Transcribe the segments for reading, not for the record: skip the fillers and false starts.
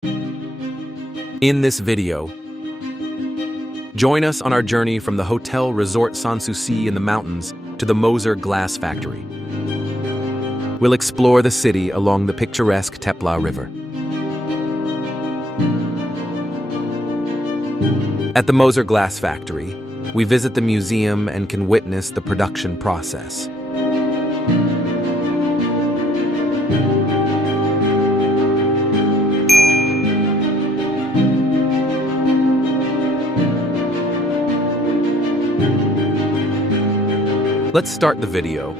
In this video, join us on our journey from the Hotel Resort Sanssouci in the mountains to the Moser Glass Factory. We'll explore the city along the picturesque Teplá River. At the Moser Glass Factory, we visit the museum and can witness the production process. Let's start the video.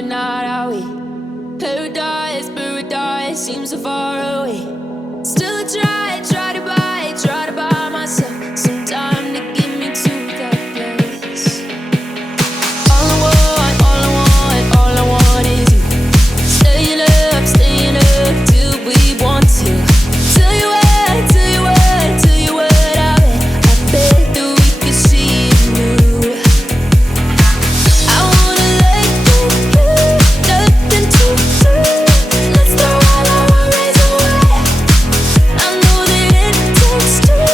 every night I wait. Paradise, paradise seems so far away. Still I try to buy myself some time to get me to that place. All I want is you. Staying up till we want to. Tell you what, I bet that we could see it new. I wanna let you, nothing to do. Let's throw all our worries away. I know that it takes two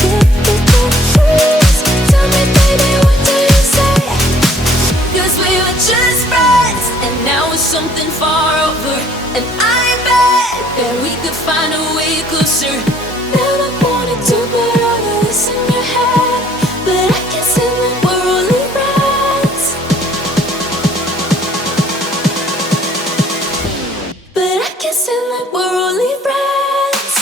to get confused. Tell me, baby, what do you say? 'Cause we were just friends, and now it's something far over. And I bet that we could find a way closer. Never wanted to put all of this in your head, but I can see that we're only friends. But I can see that we're only friends.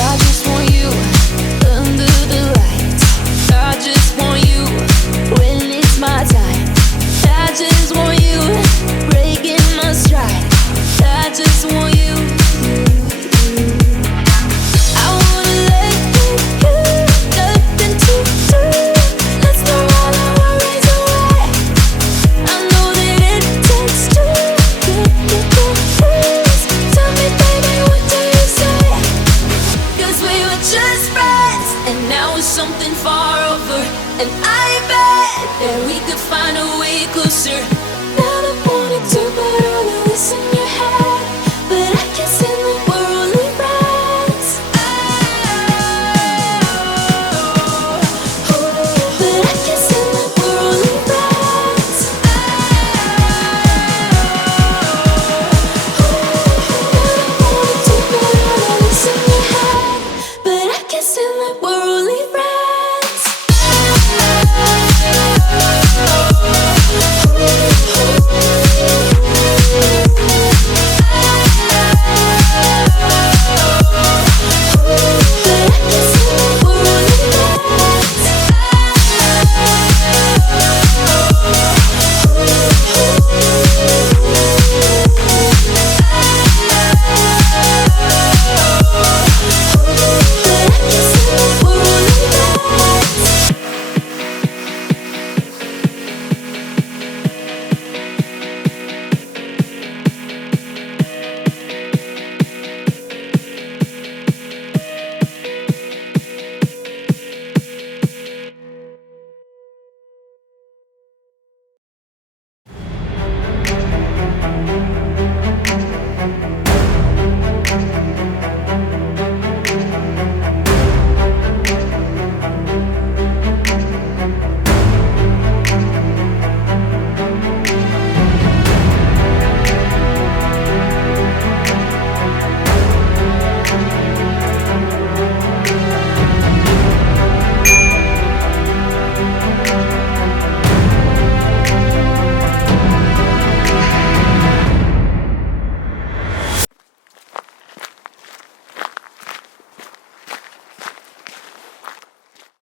I just want you under the lights. I just want you when it's my time. I just want you breaking my stride. I just want you. I wanna let you, nothing to do. Let's throw all our worries away. I know that it takes two to get confused. Tell me, baby, what do you say? 'Cause we were just friends, and now it's something far over. And I bet that we could find a way closer.